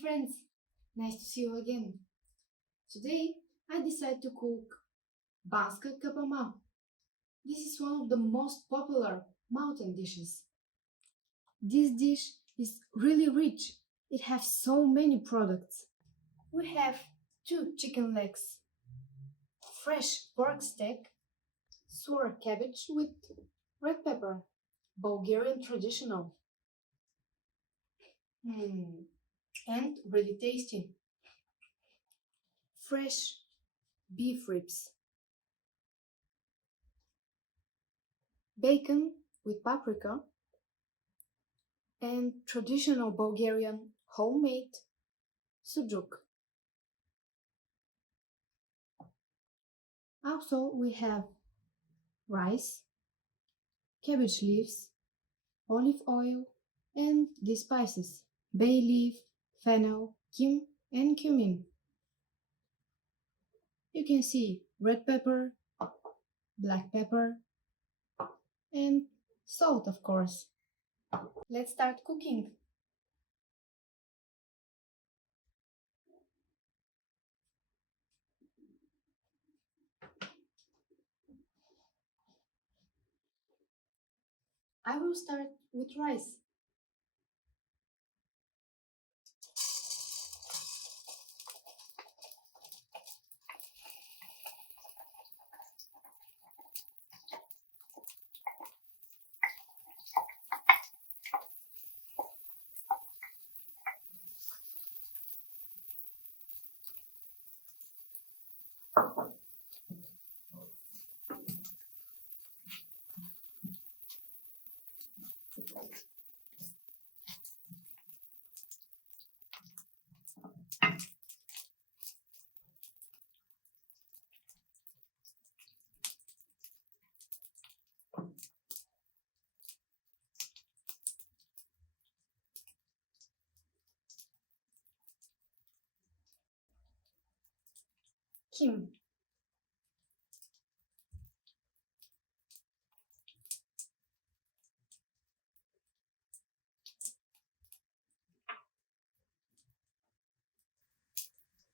friends, nice to see you again. Today I decided to cook Banska Kapama. This is one of the most popular mountain dishes. This dish is really rich. It has so many products. We have 2 chicken legs, fresh pork steak, sour cabbage with red pepper, Bulgarian traditional, and really tasty, fresh beef ribs, bacon with paprika, and traditional Bulgarian homemade sujuk. Also, we have rice, cabbage leaves, olive oil, and the spices bay leaf, fennel, kim, and cumin. You can see red pepper, black pepper, and salt, of course. Let's start cooking. I will start with rice. Kim,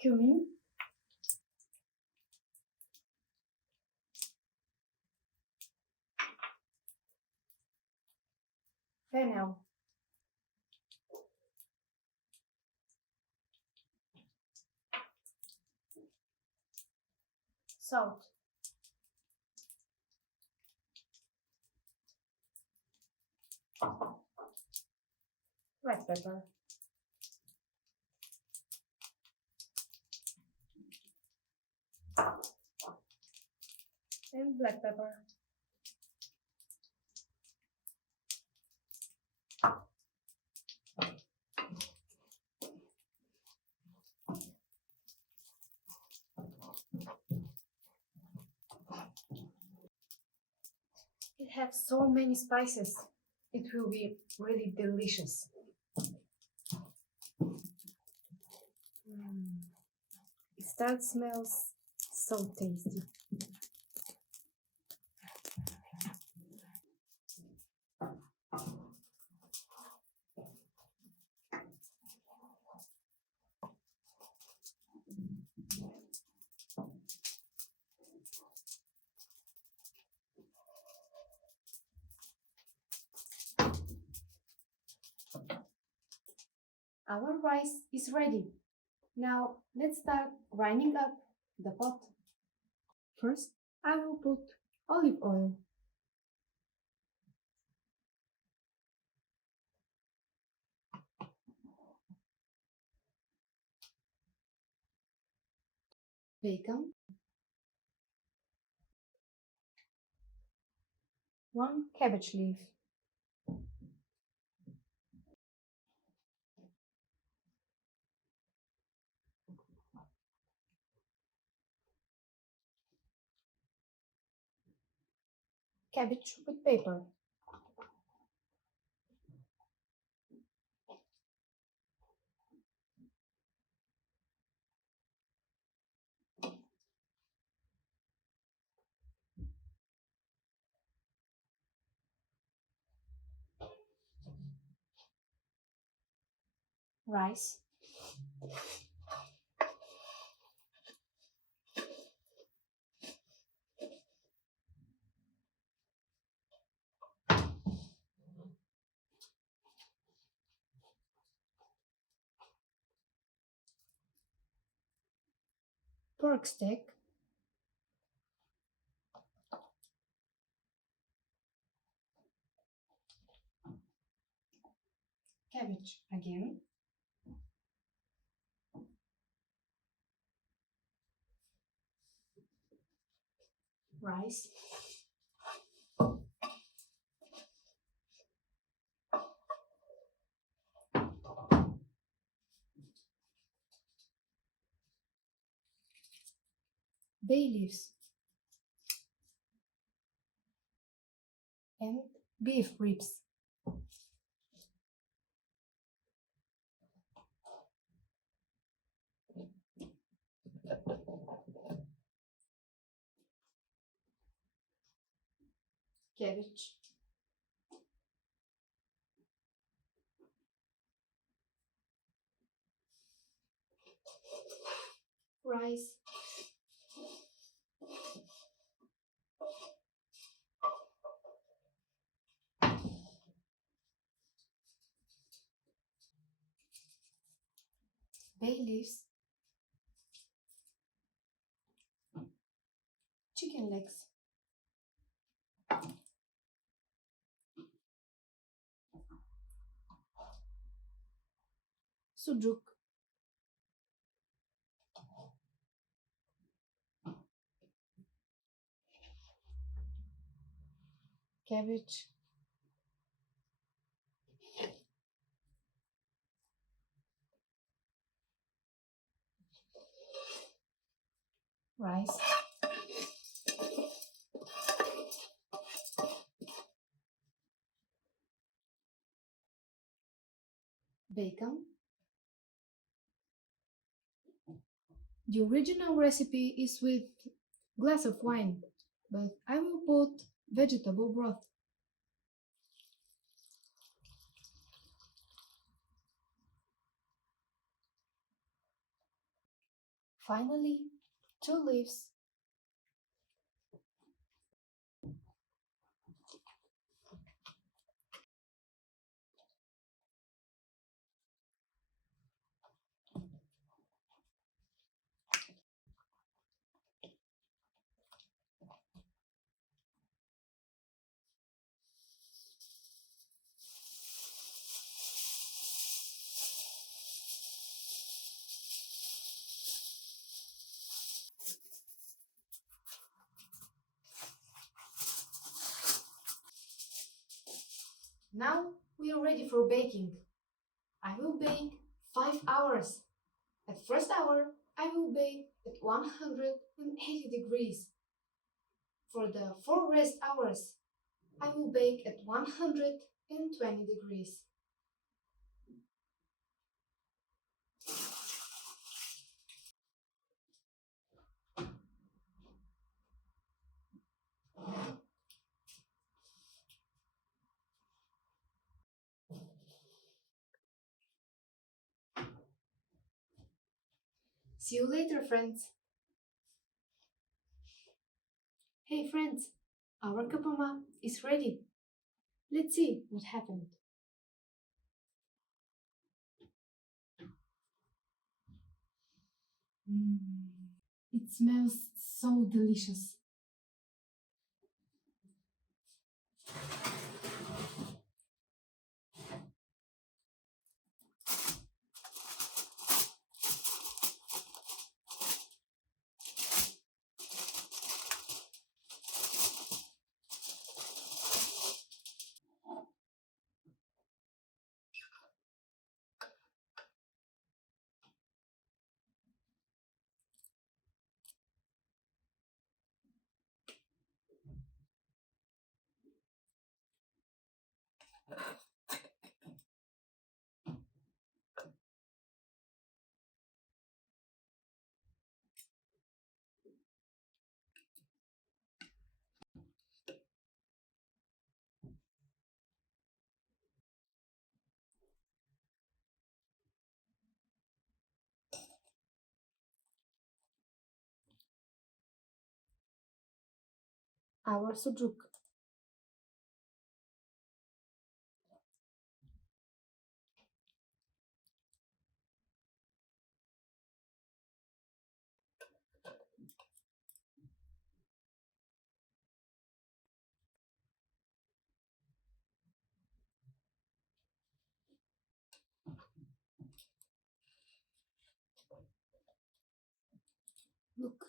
cumin, fennel, salt, red pepper, and black pepper. It has so many spices. It will be really delicious. That smells so tasty. Our rice is ready. Now let's start grinding up the pot. First, I will put olive oil, bacon, 1 cabbage leaf, cabbage with pepper, rice, Pork steak, cabbage again, rice, bay leaves, and beef ribs. Cabbage, rice, bay leaves, chicken legs, sujuk, cabbage, rice, bacon. The original recipe is with glass of wine, but I will put vegetable broth. Finally, 2 leaves, now we are ready for baking. I will bake 5 hours. At first hour, I will bake at 180 degrees. For the 4 rest hours, I will bake at 120 degrees. See you later, friends. Hey, friends, our kapama is ready. Let's see what happened. It smells so delicious. Our sujuk. Look,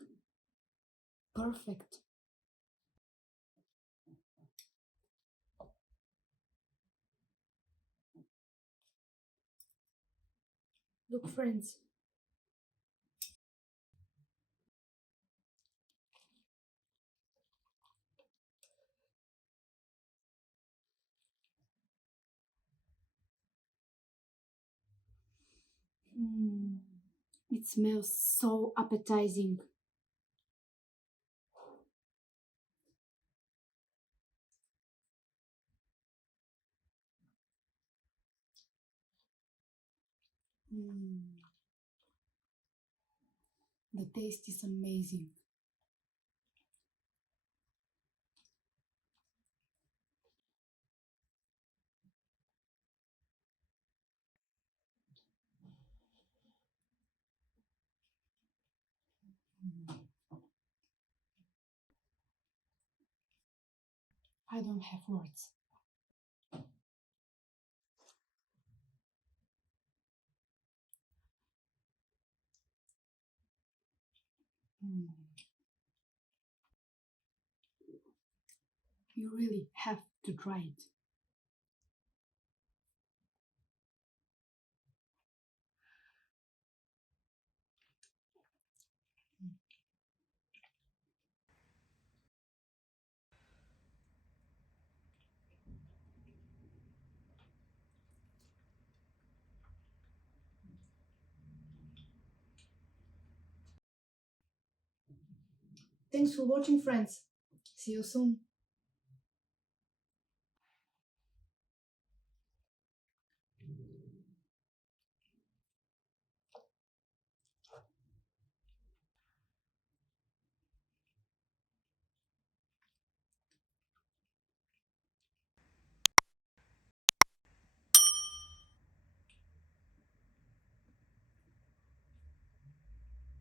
perfect. Look, friends. Mm, it smells so appetizing. Mm, the taste is amazing. Mm, I don't have words. Mm, you really have to try it. Thanks for watching, friends. See you soon.